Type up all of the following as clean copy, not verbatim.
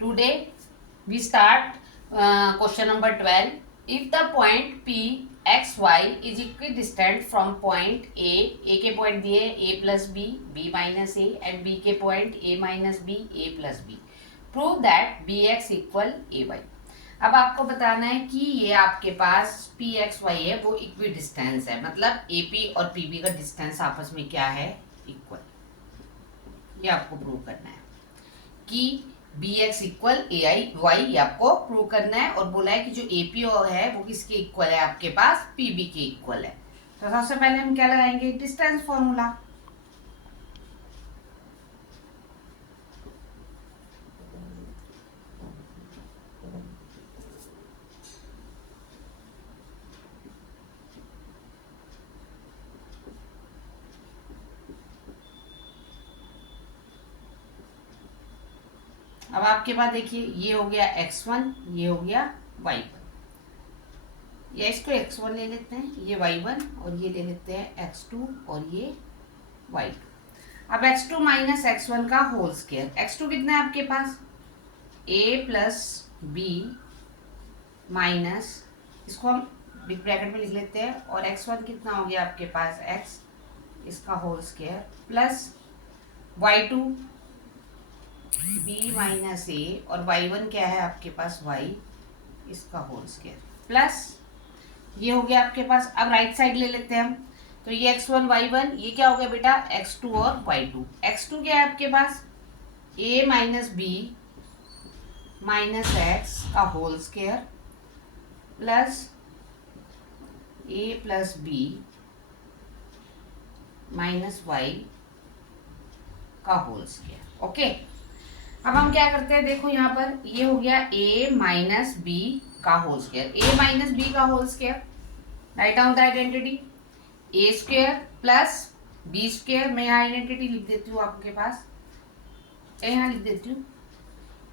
Today we start question number 12. If the point P x y is equidistant from point A के point दिए A plus B, B minus A and B के point A minus B, A plus B. Prove that Bx equal AY. अब आपको बताना है कि ये आपके पास पी एक्स वाई है वो इक्वी डिस्टेंस है, मतलब ए पी और पी बी का डिस्टेंस आपस में क्या है, इक्वल। ये आपको प्रूव करना है कि बी एक्स इक्वल ए आई वाई, ये आपको प्रूव करना है। और बोला है कि जो ए पी है वो किसके इक्वल है, आपके पास पी बी के इक्वल है। तो सबसे पहले हम क्या लगाएंगे, डिस्टेंस फॉर्मूला। अब आपके पास देखिए ये हो गया x1, ये हो गया y1, या इसको x1 ले लेते हैं, ये y1 और ये ले लेते हैं x2 और ये y2। अब x2 माइनस x1 का होल स्क्वायर, x2 कितना है आपके पास, a प्लस बी माइनस, इसको हम बिग ब्रैकेट में लिख लेते हैं, और x1 कितना हो गया आपके पास x, इसका whole square plus y2 b minus a और y1 क्या है आपके पास y, इसका होल स्क्वायर प्लस ये हो गया आपके पास। अब राइट साइड ले लेते हैं हम, तो ये x1 y1, ये क्या हो गया बेटा x2 और y2। x2 क्या है आपके पास a minus b minus x का whole square plus a plus b minus y का होल स्क्वायर। ओके, अब हम क्या करते हैं, देखो यहाँ पर ये हो गया a माइनस बी का whole square, a minus b का whole square, right down the identity, a square plus b square. मैं यहाँ आइडेंटिटी लिख देती हूँ आपके पास, यहाँ लिख देती हूँ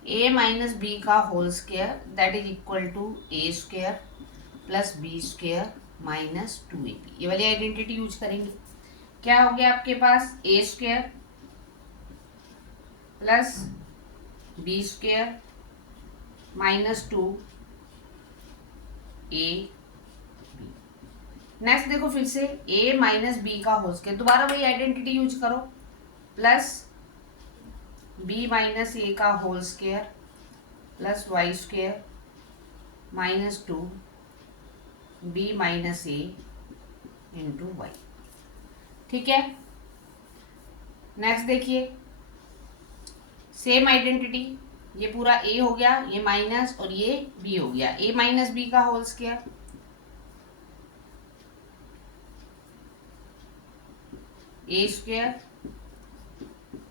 a माइनस बी का whole square that is equal to a square plus b square minus 2ab। ये वाली आइडेंटिटी यूज करेंगे। क्या हो गया आपके पास a square plus b square minus 2 a b. Next देखो फिर से a माइनस बी का होल स्क्वायर, दोबारा वही आइडेंटिटी यूज करो, प्लस b माइनस ए का whole square plus y square minus 2 b minus a into y. ठीक है, नेक्स्ट देखिए सेम आइडेंटिटी, ये पूरा a हो गया, ये माइनस और ये b हो गया, a माइनस बी का whole square a square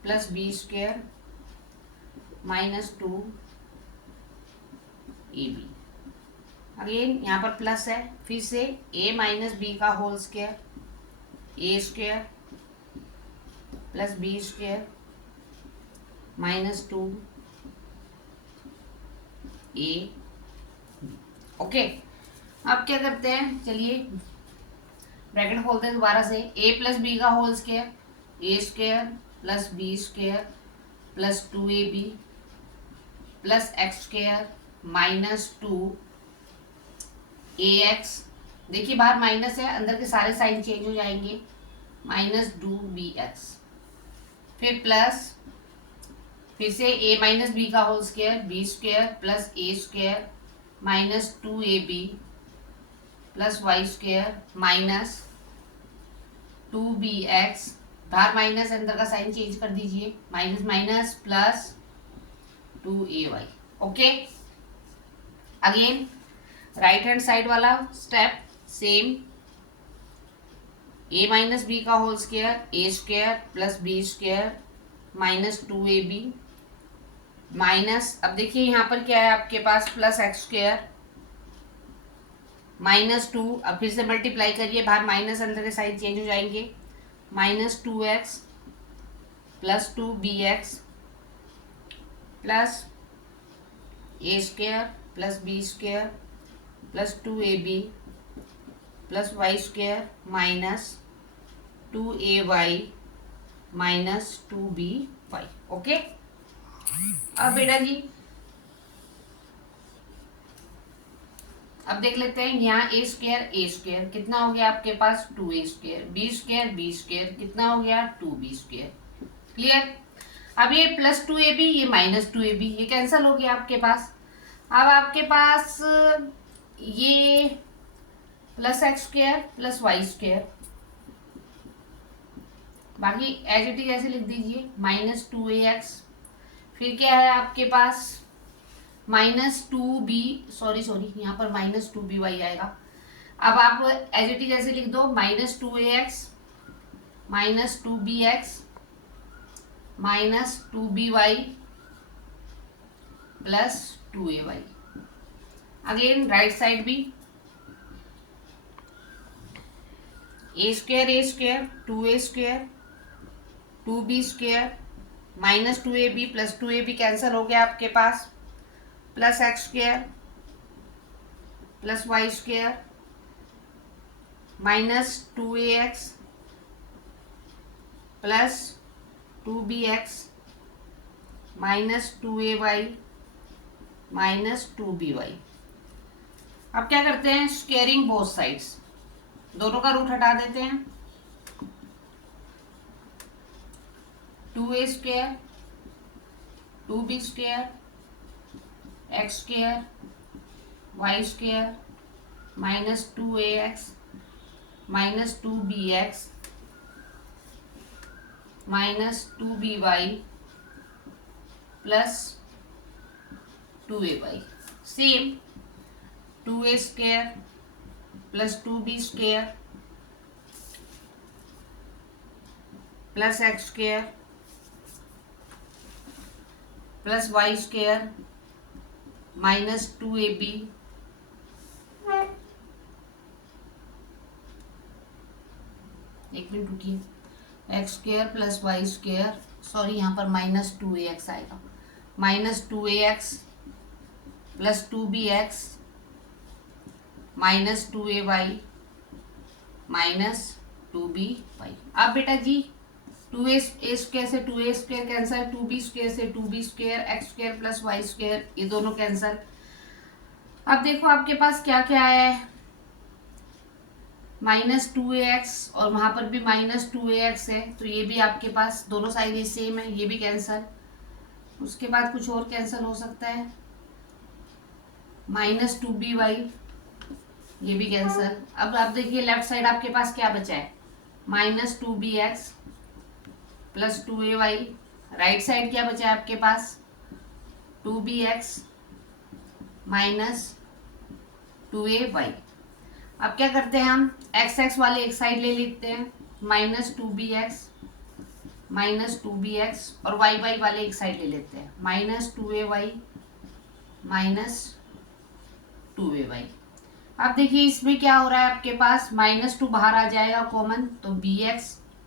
plus b square minus 2 a b. Again यहाँ पर प्लस है, फिर से a माइनस बी का whole square a square plus b square minus 2 a. Okay, अब क्या करते हैं, चलिए ब्रैकेट खोलते हैं दोबारा से, a प्लस बी का whole square a square plus b square plus 2ab plus x square minus 2 ax। देखिए बाहर माइनस है, अंदर के सारे साइन चेंज हो जाएंगे, माइनस 2bx, फिर प्लस फिर से a माइनस बी का whole square b square plus a square minus 2ab plus y square minus 2bx, बाहर माइनस अंदर का साइन चेंज कर दीजिए, minus minus plus 2ay। Okay, again right hand side वाला step same, a minus b का whole square a square plus b square minus 2ab minus, अब देखिए यहाँ पर क्या है आपके पास प्लस एक्स स्क्वायर माइनस 2, अब फिर से मल्टीप्लाई करिए, बाहर माइनस अंदर के साइड चेंज हो जाएंगे, minus 2x plus 2bx plus a square plus b square plus 2ab plus y square minus 2ay minus 2by। Okay, अब बेटा जी अब देख लेते हैं, यहाँ ए स्क्वायर कितना हो गया आपके पास 2a², बी स्क्वायर कितना हो गया 2b²। क्लियर। अब ये +2ab, ये -2ab, ये कैंसिल हो गया आपके पास। अब आपके पास ये +x² +y², बाकी एज इट इज ऐसे लिख दीजिए -2ax। फिर क्या है आपके पास -2b, सॉरी यहाँ पर -2by आएगा। अब आप एज इट इज ऐसे लिख दो -2ax -2bx -2by +2ay। Again right side भी a² 2a² 2b² -2ab +2ab cancel हो गया आपके पास, +x² +y² -2ax +2bx -2ay -2by। अब क्या करते हैं, स्क्वेयरिंग बोथ साइड्स, दोनों का रूट हटा देते हैं। 2a² 2b² x² y² -2ax -2bx -2by +2ay। Same 2a² +2b² +x² +y² -2ab एक मिनट रुकिए, x² +y², सॉरी यहाँ पर -2ax आएगा, -2ax +2bx -2ay -2by। अब बेटा जी 2a² से 2a² कैंसिल, 2b² से 2b², x² +y², ये दोनों कैंसिल। अब देखो आपके पास क्या क्या है, -2ax और वहां पर भी -2ax है, तो ये भी आपके पास दोनों साइड ये सेम है, ये भी कैंसिल। उसके बाद कुछ और कैंसिल हो सकता है, -2by, ये भी कैंसिल। अब आप देखिए लेफ्ट साइड आपके पास क्या बचा है, -2bx +2ay। राइट साइड क्या बचा है आपके पास, 2bx -2ay। अब क्या करते हैं हम, x वाले एक साइड ले लेते हैं, -2bx -2bx, और y वाले एक साइड ले लेते हैं, -2ay -2ay। अब देखिए इसमें क्या हो रहा है आपके पास, -2 बाहर आ जाएगा कॉमन, तो bx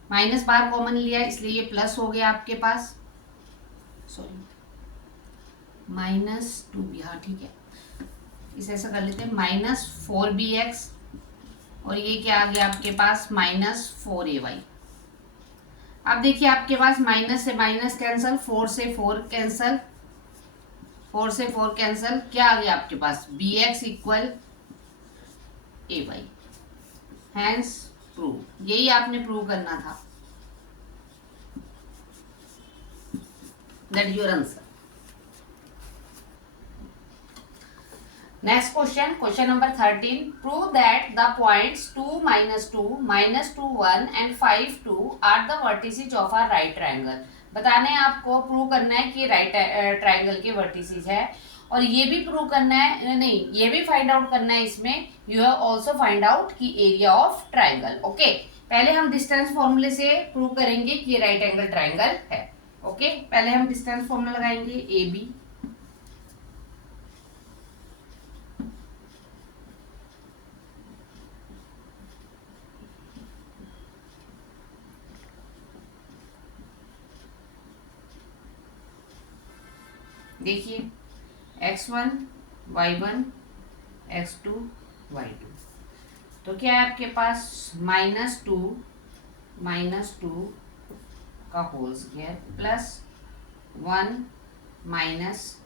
माइनस बाहर कॉमन लिया इसलिए ये प्लस हो गया आपके पास, सॉरी -2b, हाँ ठीक है, इसे ऐसा कर लेते हैं -4bx, और ये क्या आ गया आपके पास -4ay। अब देखिए आपके पास माइनस से माइनस कैंसिल, 4 से 4 कैंसिल, 4 से 4 कैंसिल, क्या आ गया आपके पास bx equal ay। Hence prove, यही आपने प्रूव करना था, that your answer. Next question, question number 13, prove that the points 2, -2, -2, 1 and 5, 2 are the vertices of a right triangle. बताने हैं आपको, प्रूव करना है कि राइट ट्रायंगल के वर्टिसेज है, और ये भी प्रूव करना है, नहीं ये भी फाइंड आउट करना है इसमें, you have also find out की एरिया ऑफ ट्रायंगल। ओके, पहले हम डिस्टेंस फॉर्मूले से प्रूव करेंगे कि राइट एंगल ट्रायंगल है। ओके, पहले हम डिस्टेंस फॉर्मूला लगाएंगे, ए बी देखिए x1 y1 x2 y2, तो क्या है आपके पास -2 का होल स्क्वायर +1 -2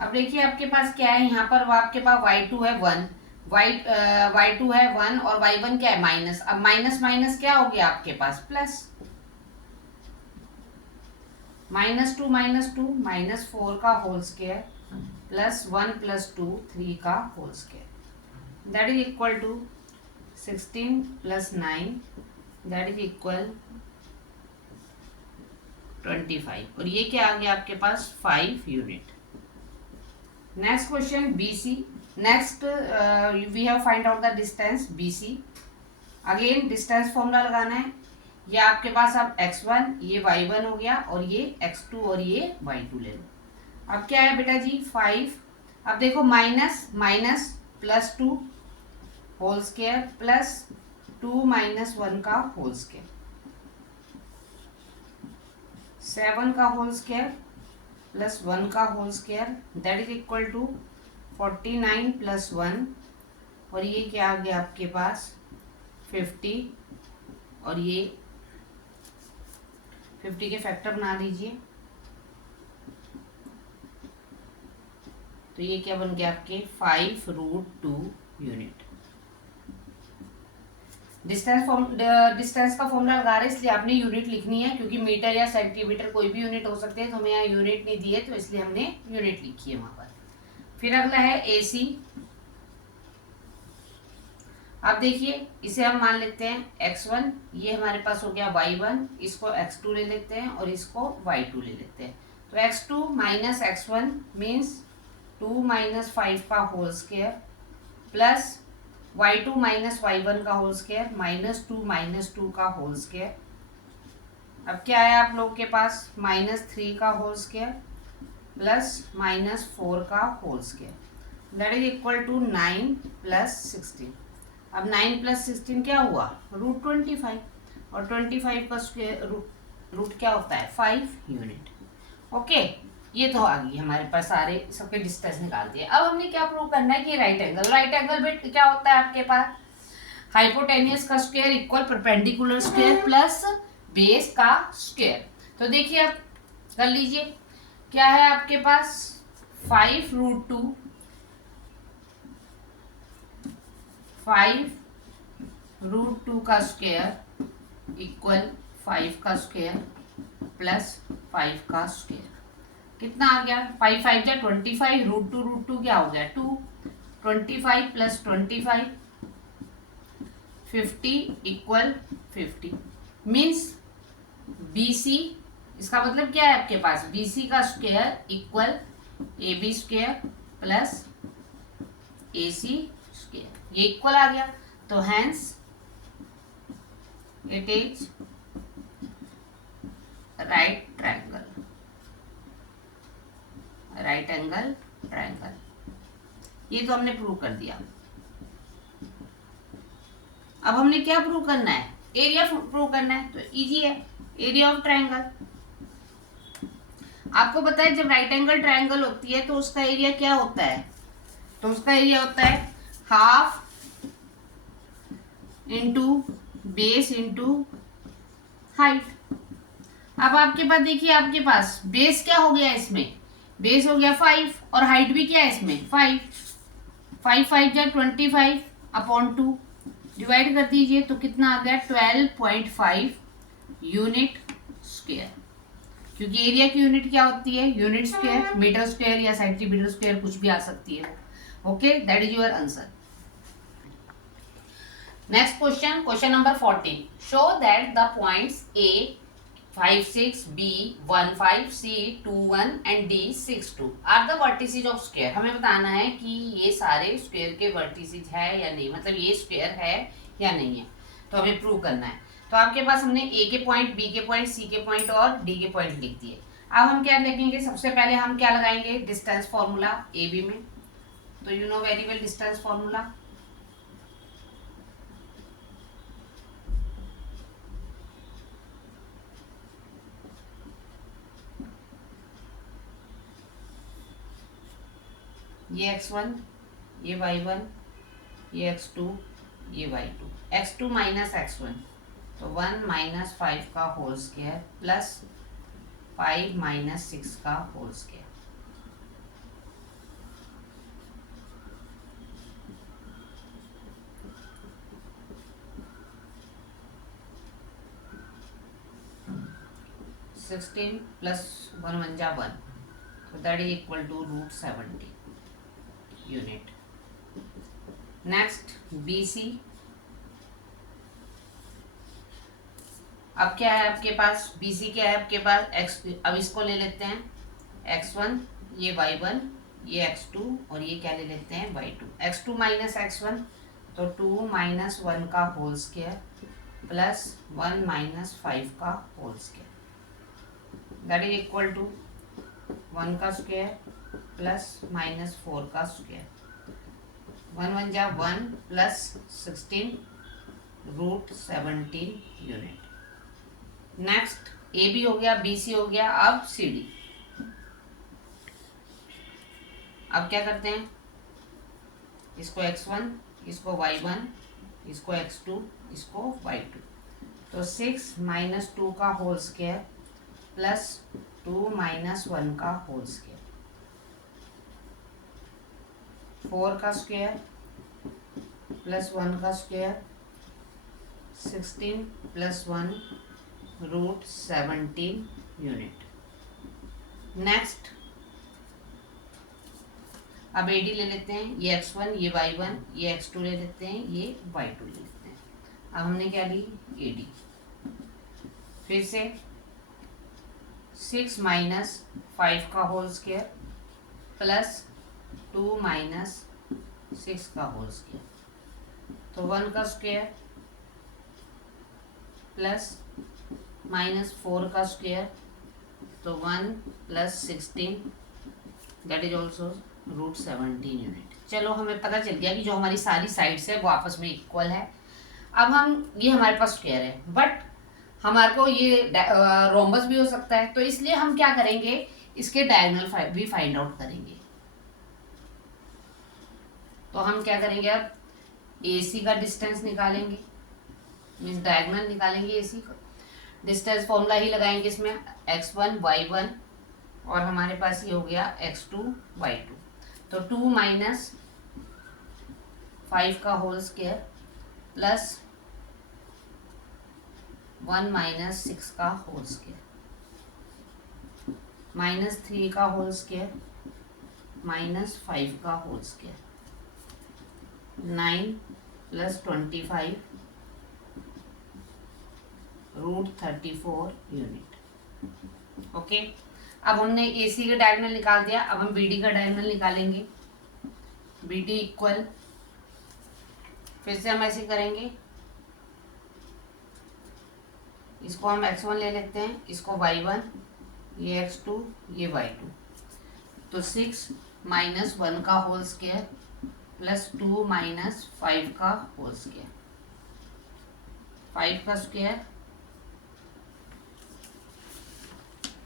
अब देखिए आपके पास क्या है यहाँ पर, आपके पास y2 है 1, y2 है 1 और y1 क्या है माइनस। अब माइनस माइनस क्या हो गया आपके पास प्लस, -2 -4 का होल स्क्वायर प्लस 1 + 2 3 का whole square, that is equal to 16 + 9, that is equal 25, और ये क्या आ गया आपके पास 5 unit. Next question BC। Next we have find out the distance BC। Again distance formula लगाना है। ये आपके पास अब x1, ये y1 हो गया, और ये x2 और ये y2 ले लो। अब क्या है बेटा जी 5, अब देखो minus minus +2 whole square plus 2 - 1 का होल स्क्वायर, 7 का होल स्क्वायर प्लस 1 का whole square, that is equal to 49 + 1, और ये क्या आ गया आपके पास 50, और ये 50 के फैक्टर बना लीजिए, तो ये क्या बन गया आपके 5√2 यूनिट। डिस्टेंस का फॉर्मूला लगा रहे हैं इसलिए आपने यूनिट लिखनी है, क्योंकि मीटर या सेंटीमीटर कोई भी यूनिट हो सकते हैं, तो हमें यहाँ यूनिट नहीं दी है तो इसलिए हमने यूनिट लिखी है वहां पर। फिर अगला है AC। अब देखिए इसे हम मान लेते हैं x1, ये हमारे पास हो गया y1, इसको x2 ले लेते हैं और इसको y2 ले लेते हैं, तो x2 - x1 मीन्स 2 - 5 का whole square plus y2 - y1 का होल स्क्वायर -2 - 2 का होल स्क्वायर। अब क्या है आप लोगों के पास -3 का होल स्क्वायर प्लस -4 का whole square, that is equal to 9 + 16। अब 9 + 16 क्या हुआ √25, और 25 का स्क्वायर रूट क्या होता है 5 यूनिट। ओके, ये तो आ गई हमारे पास सारे सबके डिस्टेंस निकाल दिए। अब हमने क्या प्रूव करना है कि राइट एंगल बेट क्या होता है आपके पास, हाइपोटेन्यूस का square equal perpendicular square plus base का स्क्वायर। तो देखिए अब कर लीजिए, क्या है आपके पास 5√2 का स्क्वायर इक्वल 5 का स्क्वायर प्लस 5 का स्क्वायर, कितना आ गया 5 5 जा 25, √2 क्या हो गया 2, 25 + 25 50 इक्वल 50, मीन्स BC, इसका मतलब क्या है आपके पास BC का square equal AB square plus AC square, ये इक्वल आ गया, तो hence it is right angle triangle. ये तो हमने प्रूव कर दिया। अब हमने क्या प्रूव करना है, एरिया प्रूव करना है, तो इजी है, एरिया ऑफ ट्रायंगल। आपको पता है जब राइट एंगल ट्रायंगल होती है तो उसका एरिया क्या होता है, तो उसका एरिया होता है half into base into height. अब आपके पास देखिए, आपके पास बेस क्या हो गया, इसमें बेस हो गया 5 और हाइट भी क्या है इसमें 5, 5 5 जा 25 अपॉन 2, डिवाइड कर दीजिए तो कितना आ गया 12.5 यूनिट स्क्वायर, क्योंकि एरिया की यूनिट क्या होती है यूनिट स्क्वायर, मीटर स्क्वायर या सेंटीमीटर स्क्वायर कुछ भी आ सकती है। Okay, that is your answer. Next question, question number 14, show that the points A 5 6, B 1 5, C 2 1 and D 6 2 are the vertices of square. हमें बताना है कि ये सारे स्क्वायर के वर्टिसेज है या नहीं, मतलब ये स्क्वायर है या नहीं है, तो हमें प्रूव करना है। तो आपके पास हमने A के पॉइंट, B के पॉइंट, C के पॉइंट और D के पॉइंट लिख दिए। अब हम क्या लिखेंगे, सबसे पहले हम क्या लगाएंगे डिस्टेंस फॉर्मूला AB में, तो you know very well distance formula, ये x1, ये y1, ये x2, ये y2, x2 माइनस x1, तो 1 - 5 का होल स्क्वायर प्लस 5 - 6 का होल स्क्वायर। 16 प्लस 1 1 जा 1, तो that is equal to √70 unit. Next BC, अब क्या है आपके पास, BC क्या है आपके पास x, अब इसको ले लेते हैं x1, ये y1, ये x2 और ये क्या ले लेते हैं y2। x2 माइनस x1 तो 2 माइनस 1 का होल स्क्वायर प्लस 1 माइनस 5 का whole square, that is equal to 1 का स्क्वायर प्लस माइनस 4 का स्क्वायर, 1 1 जा 1 प्लस 16 √17 यूनिट। नेक्स्ट AB हो गया, BC हो गया, अब CD। अब क्या करते हैं, इसको x1, इसको y1, इसको x2, इसको y2, तो 6 माइनस 2 का होल स्क्वायर प्लस 2 माइनस 1 का होल स्क्वायर, 4 का स्क्वायर प्लस 1 का स्क्वायर, 16 प्लस 1 √17 यूनिट। नेक्स्ट अब AD ले लेते हैं, ये x1, ये y1, ये x2 ले लेते हैं, ये y2 ले लेते हैं। अब हमने क्या ली AD, फिर से 6 माइनस 5 का होल स्क्वायर प्लस 2 माइनस 6 का होल स्क्वायर, तो 1 का स्क्वायर प्लस माइनस 4 का स्क्वायर, तो 1 plus 16 that is also √17 unit. चलो हमें पता चल गया कि जो हमारी सारी साइड्स है वो आपस में इक्वल है। अब हम, ये हमारे पास स्क्वायर है बट हमारे को ये रोम्बस भी हो सकता है, तो इसलिए हम क्या करेंगे, इसके डायगोनल भी फाइंड आउट करेंगे। तो हम क्या करेंगे, अब AC का डिस्टेंस निकालेंगे, मीन्स डायगोनल निकालेंगे AC का डिस्टेंस, फॉर्मूला ही लगाएंगे इसमें x1 y1 और हमारे पास ये हो गया x2 y2, तो 2 माइनस 5 का होल स्क्वायर प्लस 1 माइनस 6 का होल स्क्वायर, माइनस 3 का होल स्क्वायर माइनस 5 का whole square, 9 plus 25 √34 unit. Okay, अब हमने AC का डायगोनल निकाल दिया, अब हम BD का डायगोनल निकालेंगे। BD इक्वल, फिर से हम ऐसे करेंगे, इसको हम x1 ले लेते हैं, इसको y1, ये x2, ये y2, तो 6 माइनस 1 का होल स्क्वायर प्लस 2 माइनस 5 का होल स्क्वायर, 5 का स्क्वायर,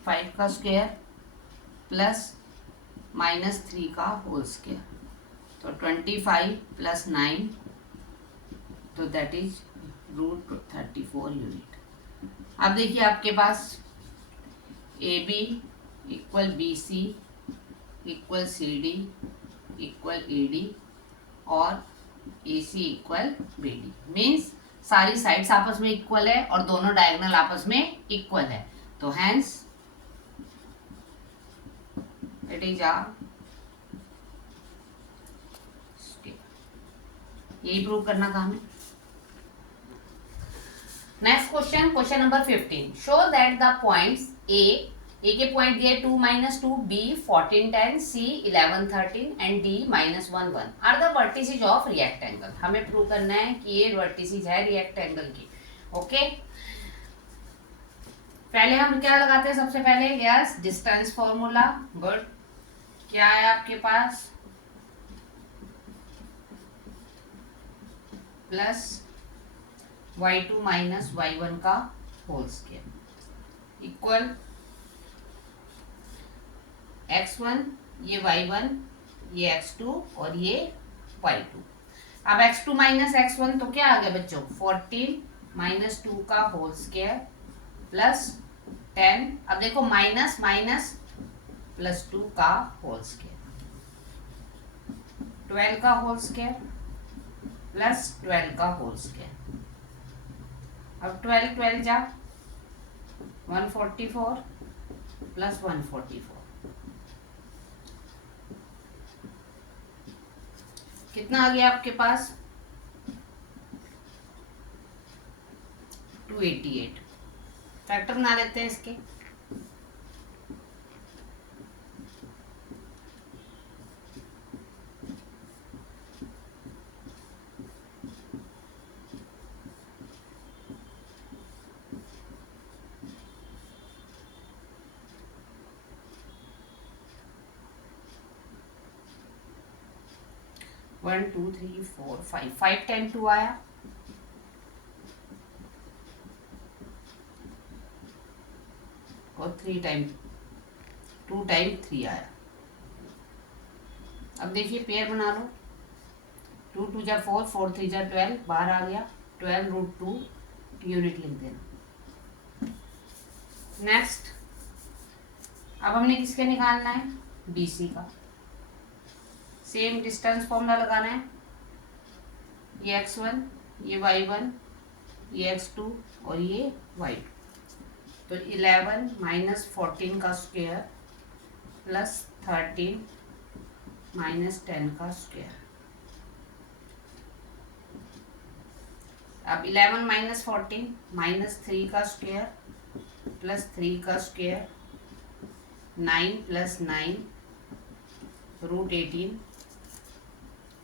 5 का स्क्वायर प्लस माइनस 3 का होल स्क्वायर, तो 25 प्लस 9, तो दैट इज √34 यूनिट। अब देखिए आपके पास AB equal BC equal CD equal AD और AC इक्वल BD, मीन्स सारी साइड्स आपस में इक्वल है और दोनों डायगोनल आपस में इक्वल है, तो हैंस इट इज आ, यही प्रूव करना था हमें। Next question, question number 15, show that the points A के पॉइंट दिए 2 - 2, B 14 10, C 11 13 and D -1 1 are the vertices of rectangle. हमें प्रूव करना है कि ये वर्टिसेज है रिएक्टेंगल की। ओके, पहले हम क्या लगाते हैं, सबसे पहले यस डिस्टेंस फॉर्मूला। गुड, क्या है आपके पास, प्लस y2 माइनस y1 का होल स्क्वायर इक्वल x1, ये y1, ये x2 और ये y2। अब x2 माइनस x1 तो क्या आ गया बच्चों, 14 माइनस 2 का होल स्क्वायर प्लस 10, अब देखो माइनस माइनस प्लस 2 का होल स्क्वायर, 12 का होल स्क्वायर प्लस 12 का होल स्क्वायर। अब 12 12 जा 144 प्लस 144 कितना आ गया आपके पास 288। फैक्टर बना लेते हैं इसके। One two three four five, 5 time 2 आया, और 3 टाइम 2 टाइम 3 आया। अब देखिए पेयर बना लो, 2 2 जा 4, 4 3 जा 12, बाहर आ गया 12√2 यूनिट लिख देना। नेक्स्ट, अब हमने किसके निकालना है, BC का। सेम डिस्टेंस फॉर्मूला लगाना है, ये x1, ये y1, ये x2 और ये y2। तो 11 माइनस 14 का स्क्वायर प्लस 13 माइनस 10 का स्क्वायर। अब 11 माइनस 14 माइनस 3 का स्क्वायर प्लस 3 का स्क्वायर, 9 प्लस 9 √18।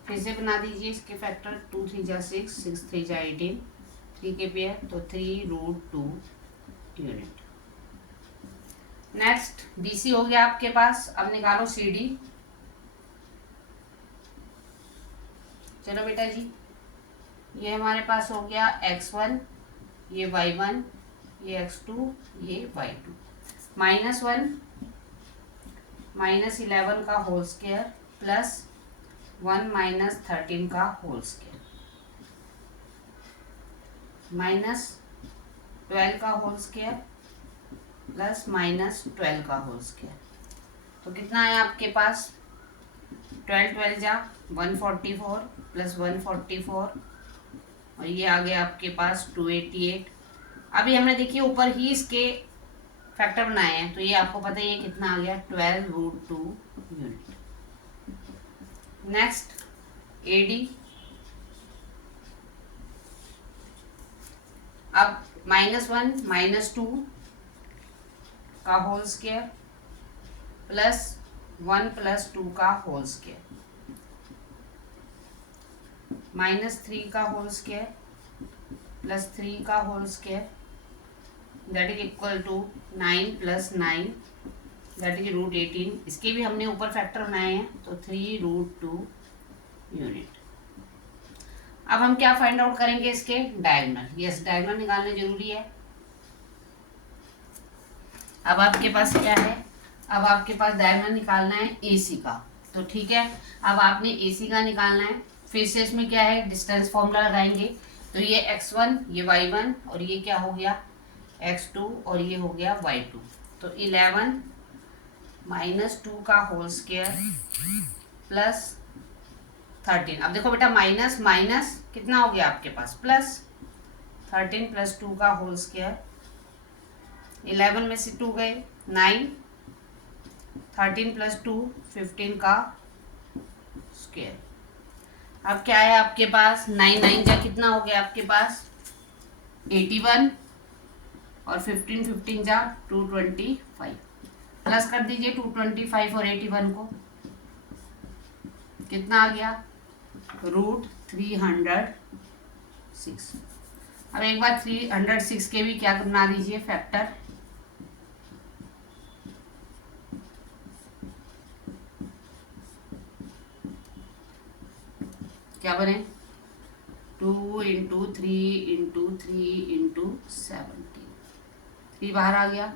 फिर से बना दीजिए इसके फैक्टर, 2 3 जा 6, 6 3 जा 18, 3 के पेयर तो 3√2 यूनिट। नेक्स्ट, BC हो गया आपके पास। अब निकालो CD। चलो बेटा जी, ये हमारे पास हो गया x1, ये y1, ये x2, ये y2। -1 माइनस 11 का होल स्क्वायर प्लस 1 माइनस 13 का होल स्क्वायर, माइनस 12 का होल स्क्वायर प्लस माइनस 12 का होल स्क्वायर। तो कितना है आपके पास, 12 12 जा 144 प्लस 144, और ये आ गया आपके पास 288। अभी हमने देखिए ऊपर ही इसके फैक्टर बनाए हैं, तो ये आपको पता है ये कितना आ गया 12√2 यूनिट। Next, AD। अब -1 -2 का होल स्क्वायर प्लस 1 प्लस 2 का होल स्क्वायर, -3 का होल स्क्वायर प्लस 3 का whole square, that is equal to 9 plus 9 that is √18। इसके भी हमने ऊपर फैक्टर बनाए हैं, तो 3√2 यूनिट। अब हम क्या फाइंड आउट करेंगे, इसके डायगोनल। यस, डायगोनल निकालने जरूरी है। अब आपके पास क्या है, अब आपके पास डायगोनल निकालना है AC का। तो ठीक है, अब आपने AC का निकालना है। फिर से इसमें क्या है, डिस्टेंस फॉर्मूला लगाएंगे। तो ये x1, ये y1, और ये क्या हो गया x2, और ये हो गया y2। तो 11 माइनस 2 का होल स्क्वायर प्लस 13। अब देखो बेटा, माइनस माइनस कितना हो गया आपके पास प्लस, 13 प्लस 2 का होल स्क्वायर, 11 में से 2 गए 9, 13 प्लस 2 15 का स्क्वायर। अब क्या है आपके पास, 9 9 जा कितना हो गया आपके पास 81, और 15 15 जा 225। प्लस कर दीजिए 225 और 81 को, कितना आ गया √306। अब एक बार 306 के भी क्या बना दीजिए फैक्टर, क्या बने 2 × 3 × 3 × 17, 3 बाहर आ गया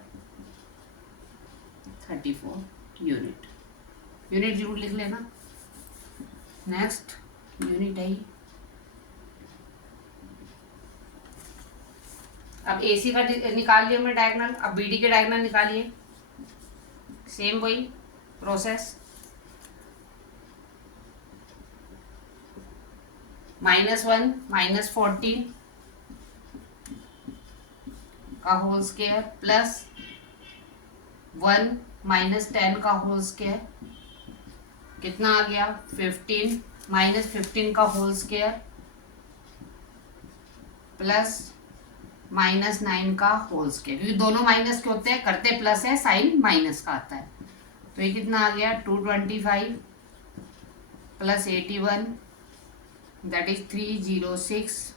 34 यूनिट। यूनिट जरूर लिख लेना। नेक्स्ट, यूनिट आई। अब AC का निकाल लिया हमने डायगोनल, अब BD के डायगोनल निकालिए। सेम वही प्रोसेस, -1 -14 का होल स्क्वायर प्लस 1 माइनस 10 का होल स्क्वायर, कितना आ गया 15 माइनस 15 का होल स्क्वायर प्लस माइनस 9 का होल स्क्वायर, क्योंकि दोनों माइनस के होते हैं, करते प्लस है, साइन माइनस का आता है। तो ये कितना आ गया 225 plus 81 that is 306,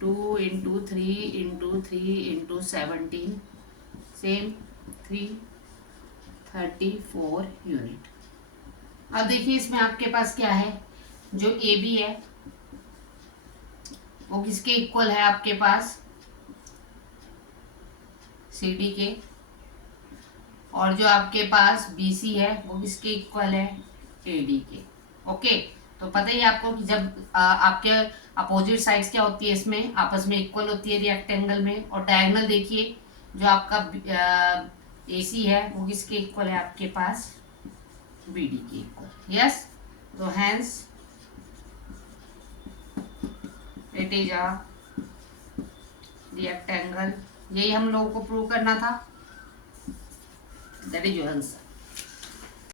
2 into 3 into 3 into 17 same 334 unit. अब देखिए इसमें आपके पास क्या है, जो ए बी है वो किसके इक्वल है आपके पास, सी डी के, और जो आपके पास बी सी है वो किसके इक्वल है, ए डी के। ओके, तो पता ही आपको कि जब आपके अपोजिट साइड्स क्या होती है इसमें आपस में इक्वल होती है रेक्टेंगल में, और डायगोनल देखिए जो आपका ए सी है वो किसके इक्वल है आपके पास, बी डी के इक्वल। यस, तो hence it is a rectangle, यही हम लोगों को प्रूव करना था, दैट इज योर आंसर।